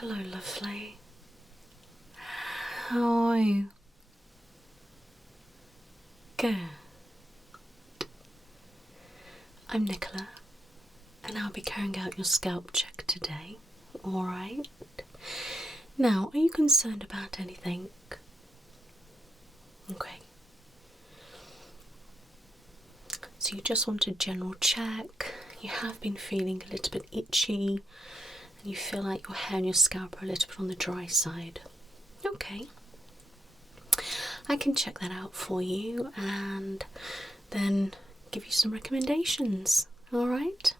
Hello, lovely. How are you? Good. I'm Nicola, and I'll be carrying out your scalp check today. Alright. Now, are you concerned about anything? Okay. So you just want a general check. You have been feeling a little bit itchy, and you feel like your hair and your scalp are a little bit on the dry side. Okay. I can check that out for you and then give you some recommendations. Alright?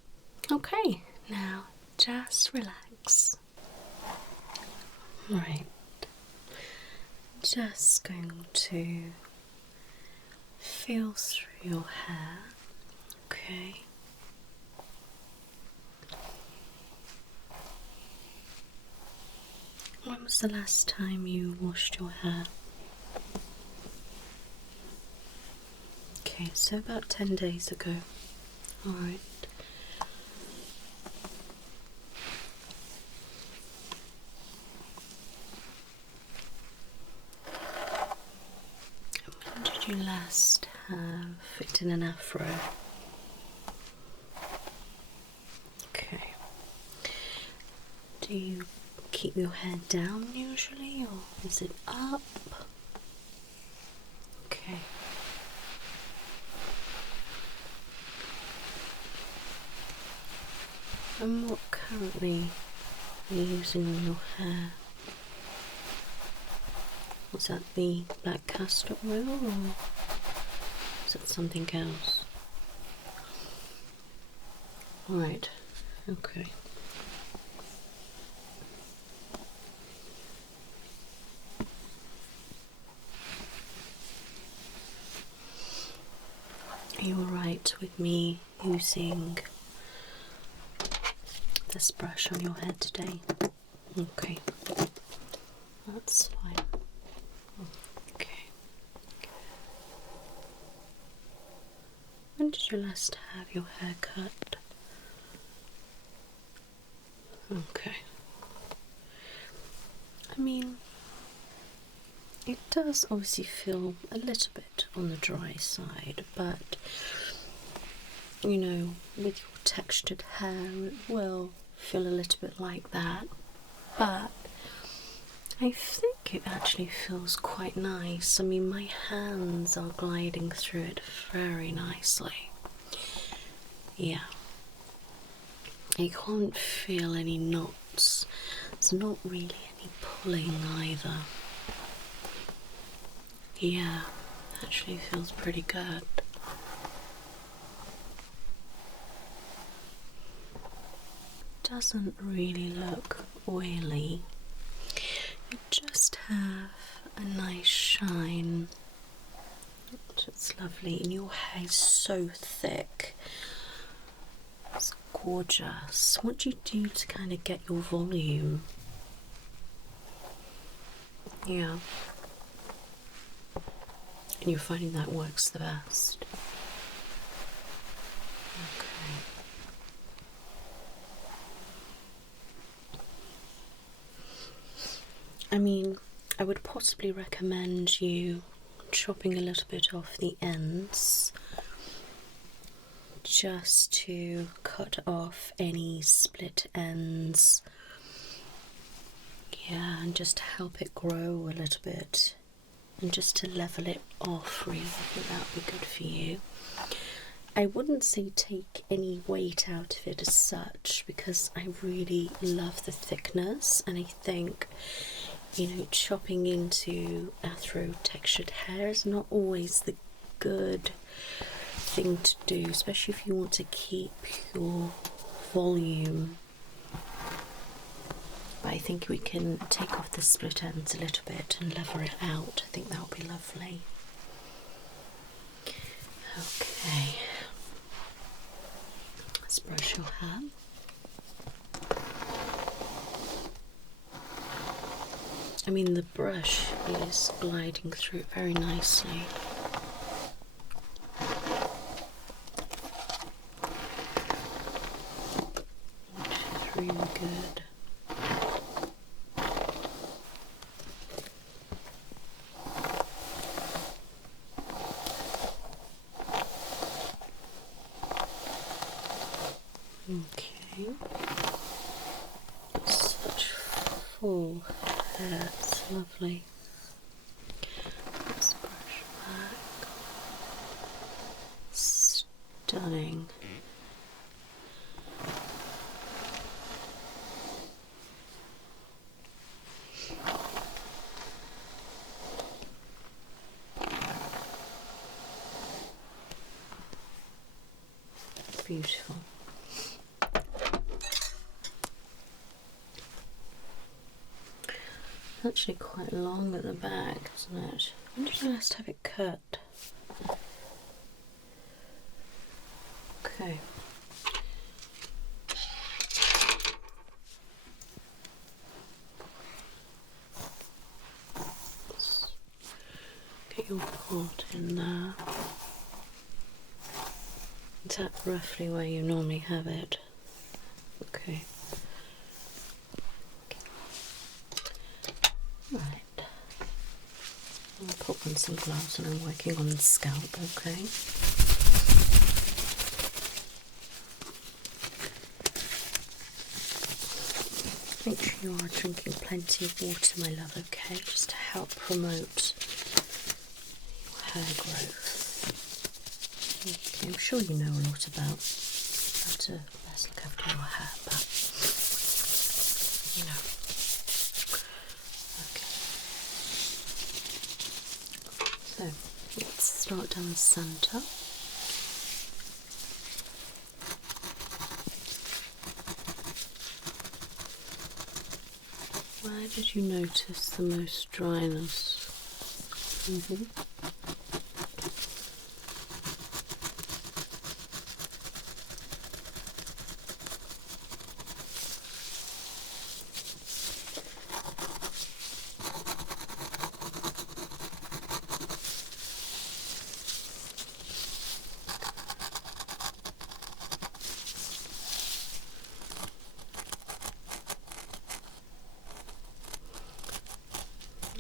Okay. Now, just relax. Right. Just going to feel through your hair. Okay. When was the last time you washed your hair? Okay, so about 10 days ago. Alright. When did you last have it in an afro? Okay. Do you keep your hair down usually, or is it up? Okay. And what currently are you using on your hair? Was that the black castor oil, or is it something else? Right, okay. Are you alright with me using this brush on your head today? Okay, that's fine. Okay. When did you last have your hair cut? Okay. I mean, it does obviously feel a little bit on the dry side, but you know, with your textured hair it will feel a little bit like that, but I think it actually feels quite nice. I mean, my hands are gliding through it very nicely. Yeah. I can't feel any knots. There's not really any pulling either. Yeah, actually feels pretty good. Doesn't really look oily. You just have a nice shine. It's lovely, and your hair is so thick. It's gorgeous. What do you do to kind of get your volume? Yeah. And you're finding that works the best? Okay. I mean, I would possibly recommend you chopping a little bit off the ends just to cut off any split ends. Yeah, and just to help it grow a little bit and just to level it off, really. I think that would be good for you. I wouldn't say take any weight out of it as such, because I really love the thickness, and I think, you know, chopping into afro textured hair is not always the good thing to do, especially if you want to keep your volume. But I think we can take off the split ends a little bit and level it out. I think that would be lovely. Okay. Let's brush your hair. I mean, the brush is gliding through very nicely. Which is really good. Okay. Such full hair, it's lovely. Let's brush back. Stunning. Beautiful. It's actually quite long at the back, isn't it? When did I last have it cut? Okay. Let's get your part in there. Is that roughly where you normally have it? Okay. Right. I'll put on some gloves and I'm working on the scalp, okay? Make sure you are drinking plenty of water, my love, okay? Just to help promote your hair growth. Okay, I'm sure you know a lot about how to best look after your hair, but you know. Okay. So let's start down the centre. Where did you notice the most dryness?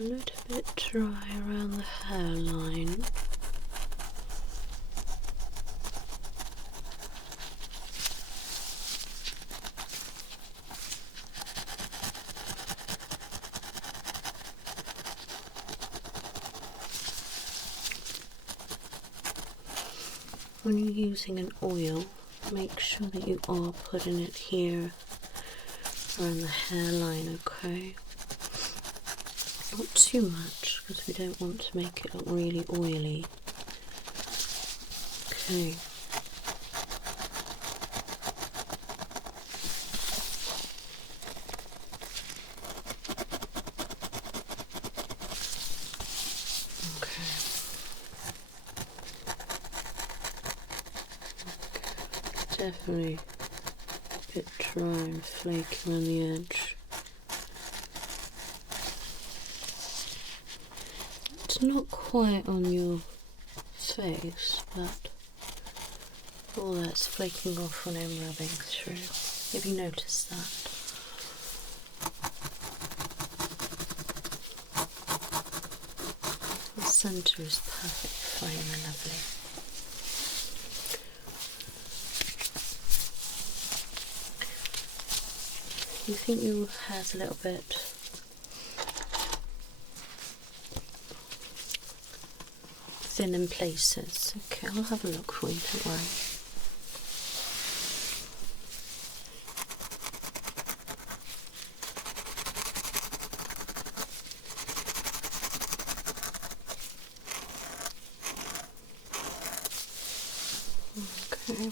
A little bit dry around the hairline. When you're using an oil, make sure that you are putting it here around the hairline, okay? Not too much, because we don't want to make it look really oily. Okay. Definitely a bit dry and flaky around the edge. It's not quite on your face, but all that's flaking off when I'm rubbing through. Have you noticed that? The centre is perfect fine and lovely. You think your hair's a little bit thin in places? Okay, I'll have a look for you, don't worry. Okay.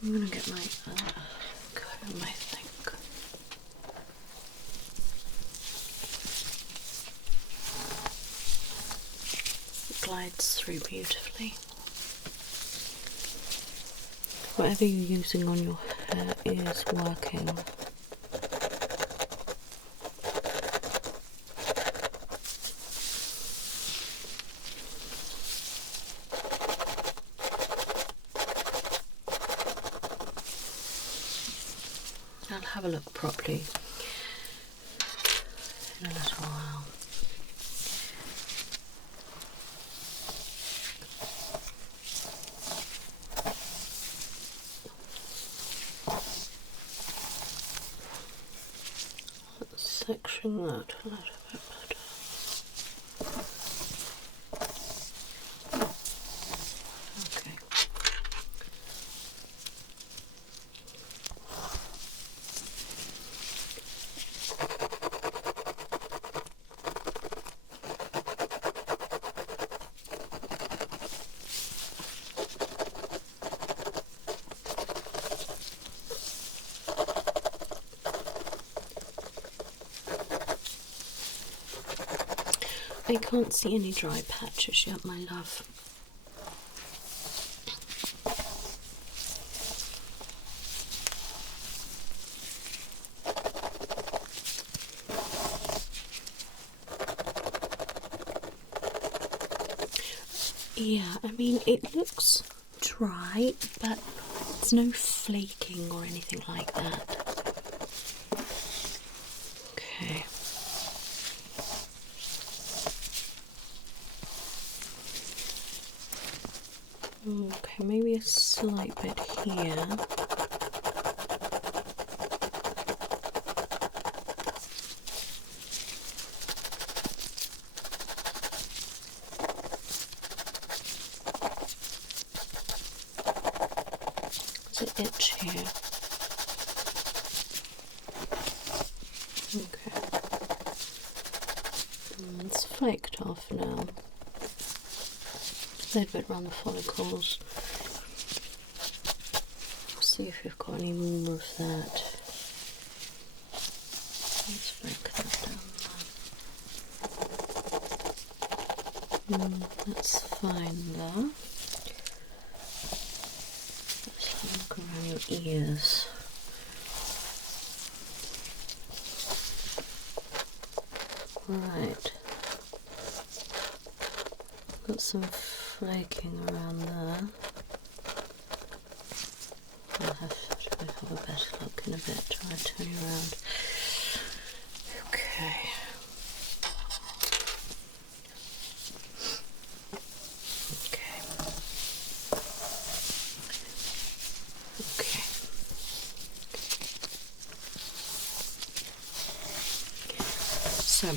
I'm gonna get my comb, I think. It glides through beautifully. Whatever you're using on your hair is working. I'll have a look properly in a little while. Let's section that a little bit better. Okay. I can't see any dry patches yet, my love. Yeah, I mean, it looks dry, but there's no flaking or anything like that. Okay. Okay, maybe a slight bit here. Is it itch here? Okay. It's flaked off now. A little bit around the follicles. See if we've got any more of that. Let's break that down. That's fine though. Let's have a look around your ears. Right. Got some flaking around there. I'll have a better look in a bit. Try to turn you around. Okay. Okay. Okay. So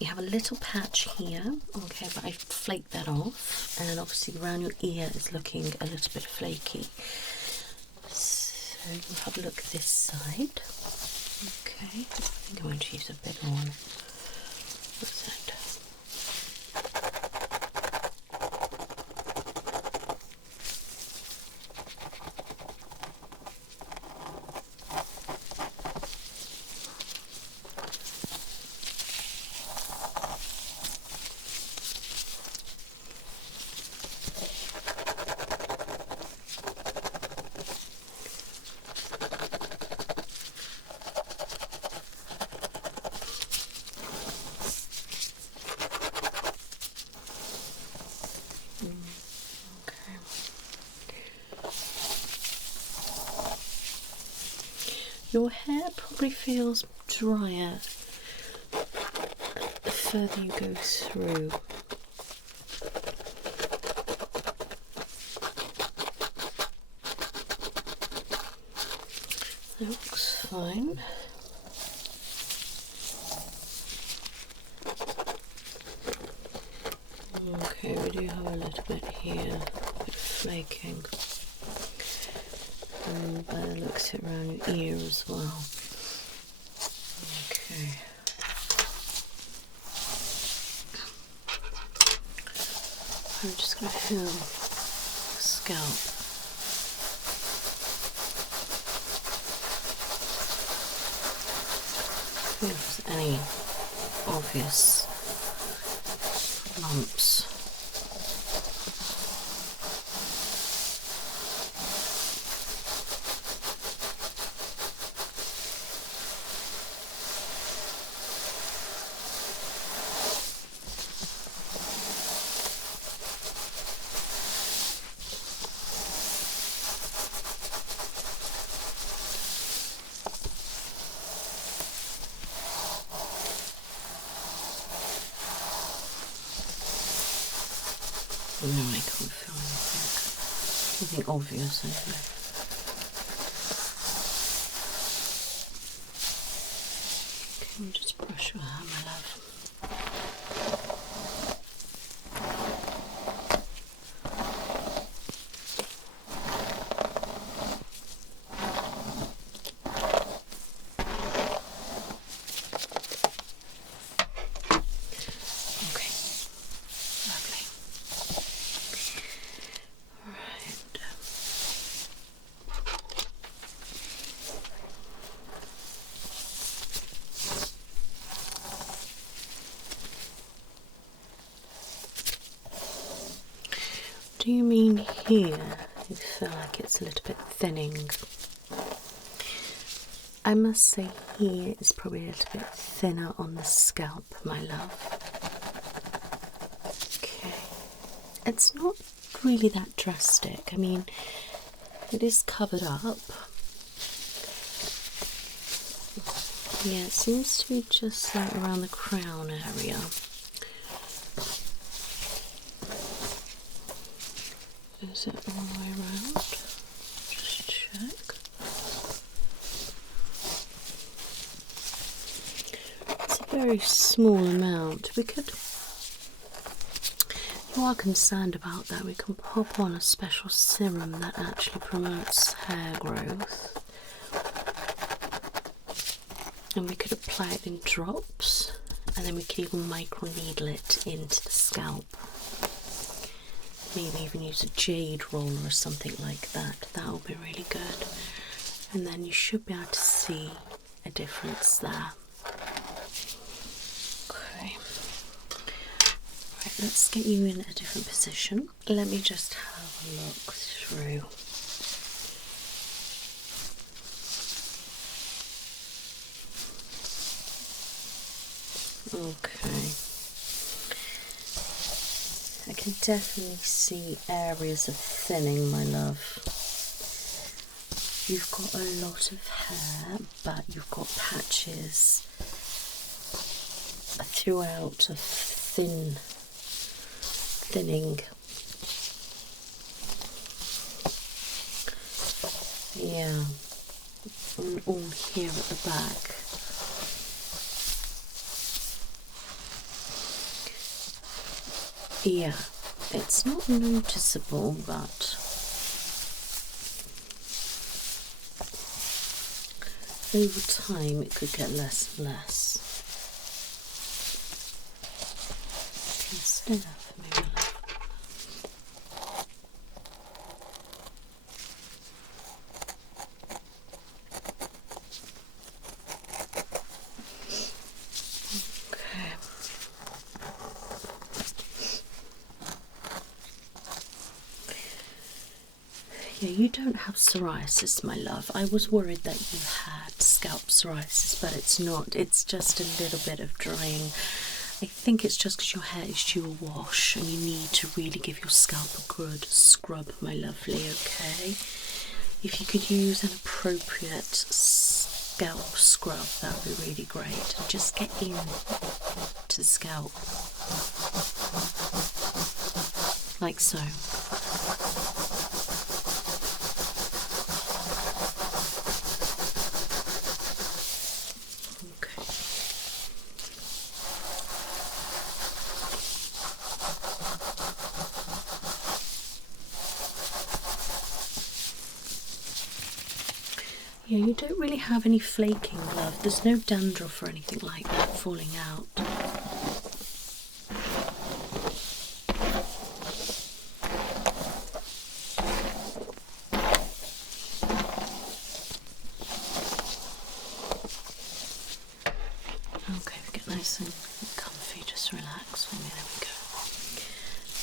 you have a little patch here, okay, but I've flaked that off, and obviously around your ear is looking a little bit flaky. So we'll have a look this side. Okay, I think I'm going to use a bit more. What's that? Your hair probably feels drier the further you go through. That looks fine. Okay, we do have a little bit here, a bit of flaking. And by the looks it around your ear as well. Okay. I'm just going to feel the scalp. See if there's any obvious lumps. No, I can't feel anything obvious anyway. Can you just brush your hair, my love? Do you mean here you feel like it's a little bit thinning? I must say here is probably a little bit thinner on the scalp, my love. Okay. It's not really that drastic. I mean, it is covered up. Yeah, it seems to be just like around the crown area. Is it all the way around? Just check. It's a very small amount. If you are concerned about that, we can pop on a special serum that actually promotes hair growth. And we could apply it in drops, and then we could even microneedle it into the scalp. Maybe even use a jade roller or something like that. That will be really good. And then you should be able to see a difference there. Okay. Right, let's get you in a different position. Let me just have a look through. Okay. I can definitely see areas of thinning, my love. You've got a lot of hair, but you've got patches throughout of thinning. Yeah, and all here at the back. Yeah, it's not noticeable, but over time it could get less and less. Consider that for me, my love. Yeah, you don't have psoriasis, my love. I was worried that you had scalp psoriasis, but it's not. It's just a little bit of drying. I think it's just because your hair is due a wash and you need to really give your scalp a good scrub, my lovely, okay? If you could use an appropriate scalp scrub, that would be really great. And just get in to the scalp. Like so. Yeah, you don't really have any flaking, love. There's no dandruff or anything like that falling out. Okay, we get nice and comfy, just relax for me, there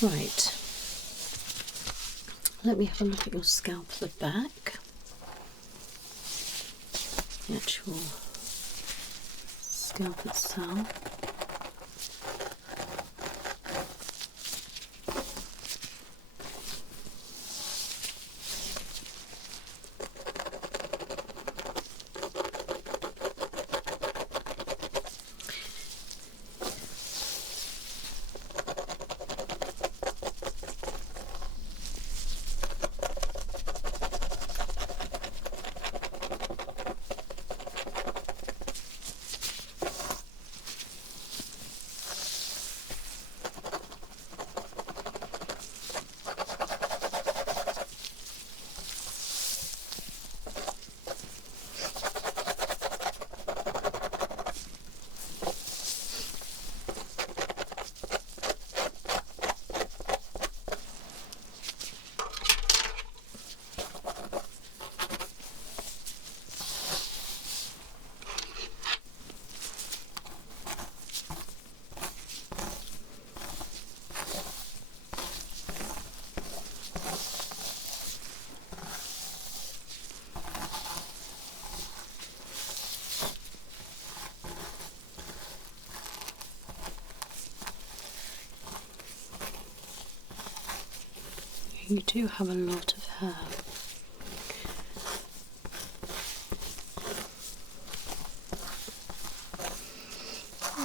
we go. Right, let me have a look at your scalp at the back. The actual scalp itself. You do have a lot of hair.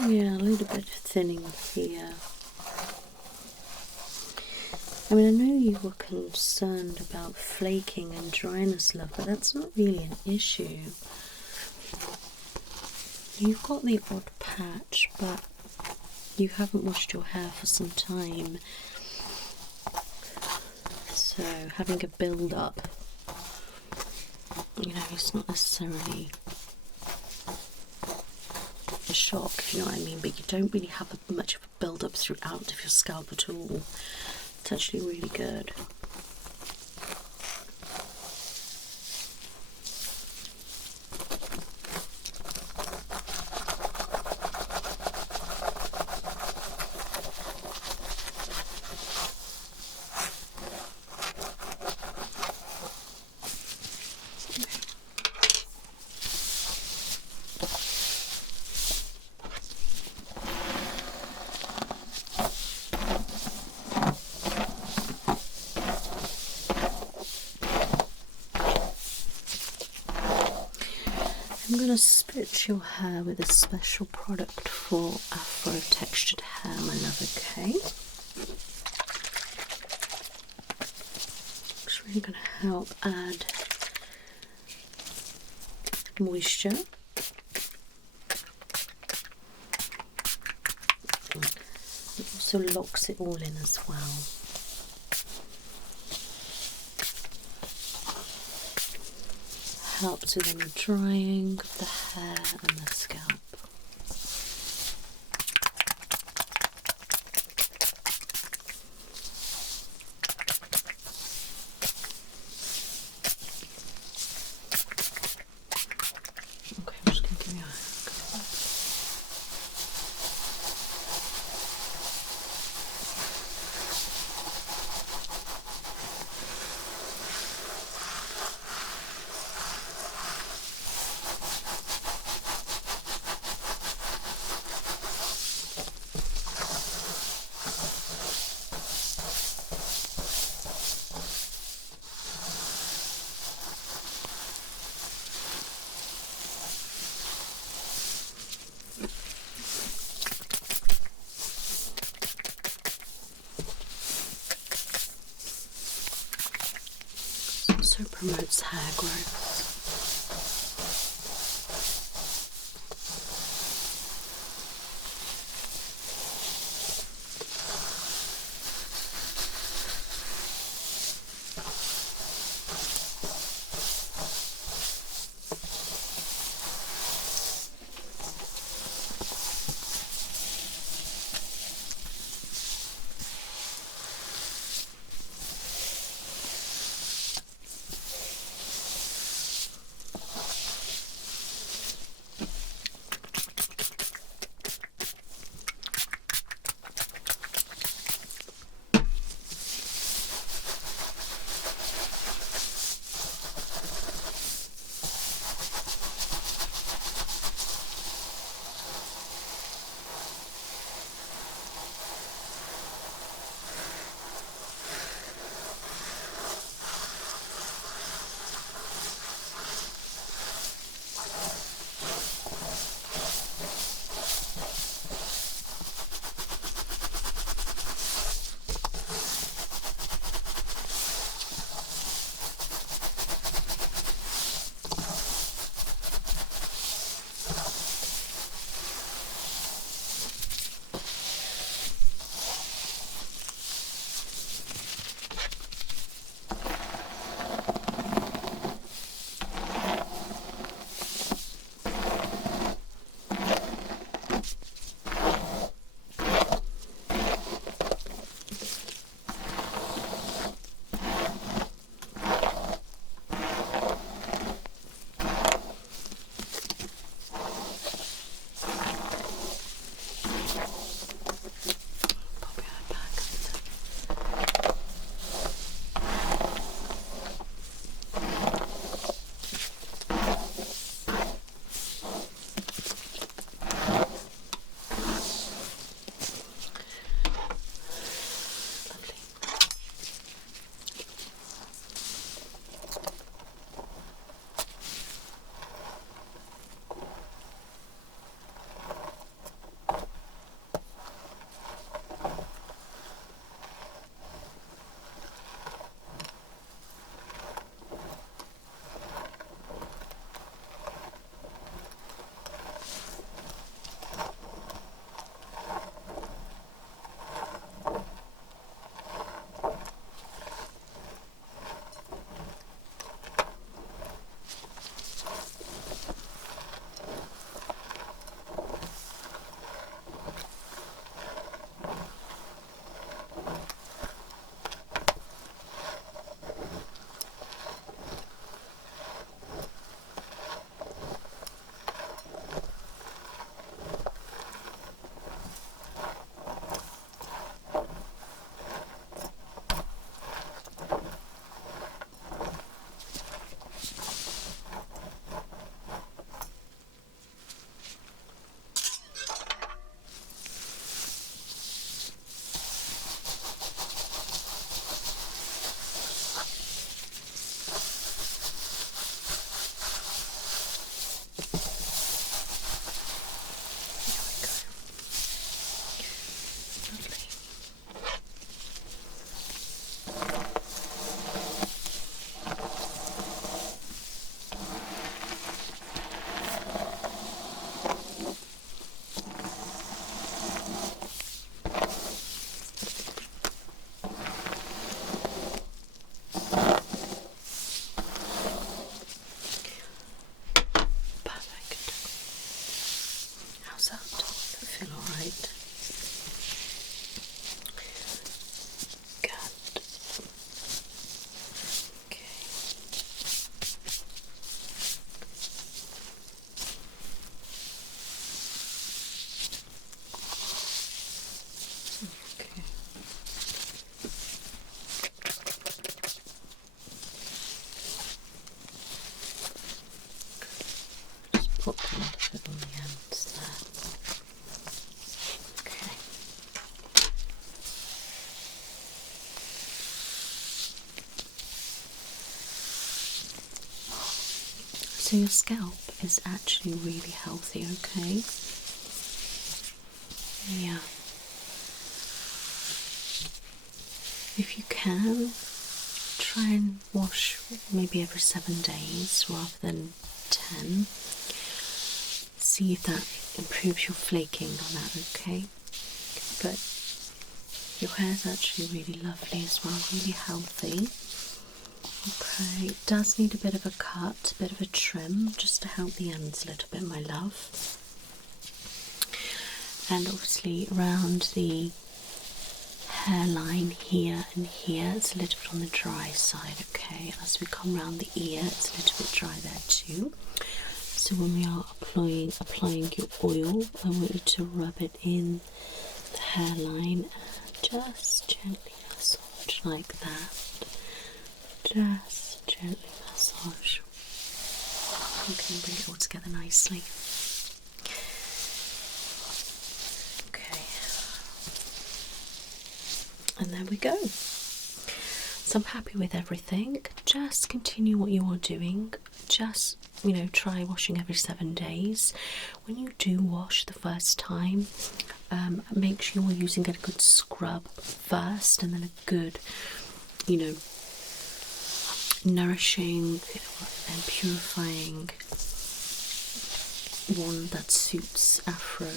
Yeah, a little bit thinning here. I mean, I know you were concerned about flaking and dryness, love, but that's not really an issue. You've got the odd patch, but you haven't washed your hair for some time. So having a build-up, you know, it's not necessarily a shock, if you know what I mean, but you don't really have much of a build-up throughout of your scalp at all. It's actually really good. I'm going to spritz your hair with a special product for afro textured hair, my love, okay? It's really going to help add moisture. It also locks it all in as well. Helps with any drying of the hair and the scalp. Okay, I'm just going to give you a also promotes hair growth. feel alright? Good. Okay. Okay. Just put a little bit on the ends there. Okay. So your scalp is actually really healthy, okay? Yeah. If you can, try and wash maybe every 7 days rather than 10. See if that improves your flaking on that, okay? But your hair's actually really lovely as well, really healthy. Okay, it does need a bit of a cut, a bit of a trim, just to help the ends a little bit, my love. And obviously around the hairline here and here, it's a little bit on the dry side, okay? As we come around the ear, it's a little bit dry there too. So when we are applying your oil, I want you to rub it in the hairline and just gently massage like that. Just gently massage. Okay, bring it all together nicely. Okay. And there we go. So I'm happy with everything. Just continue what you are doing. Just, try washing every 7 days. When you do wash the first time, make sure you're using a good scrub first and then a good, nourishing and purifying one that suits afro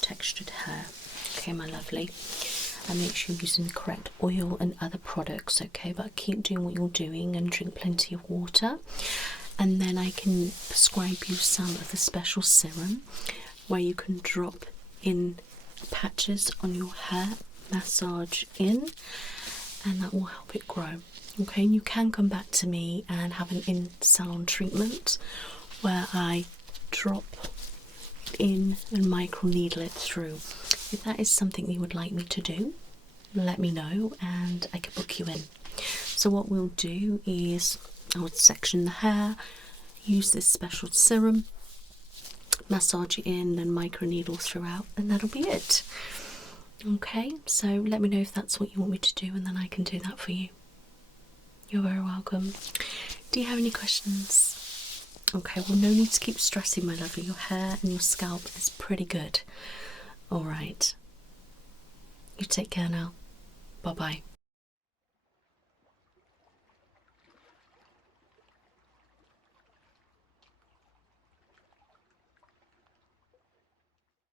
textured hair. Okay, my lovely. And make sure you're using the correct oil and other products, okay? But keep doing what you're doing and drink plenty of water. And then I can prescribe you some of the special serum where you can drop in patches on your hair, massage in, and that will help it grow. Okay, and you can come back to me and have an in-salon treatment where I drop in and microneedle it through. If that is something you would like me to do, let me know and I can book you in. So what we'll do is I would section the hair, use this special serum, massage it in and microneedle throughout, and that'll be it. Okay, so let me know if that's what you want me to do and then I can do that for you. You're very welcome. Do you have any questions? Okay, well, no need to keep stressing, my lovely. Your hair and your scalp is pretty good. All right. You take care now. Bye-bye.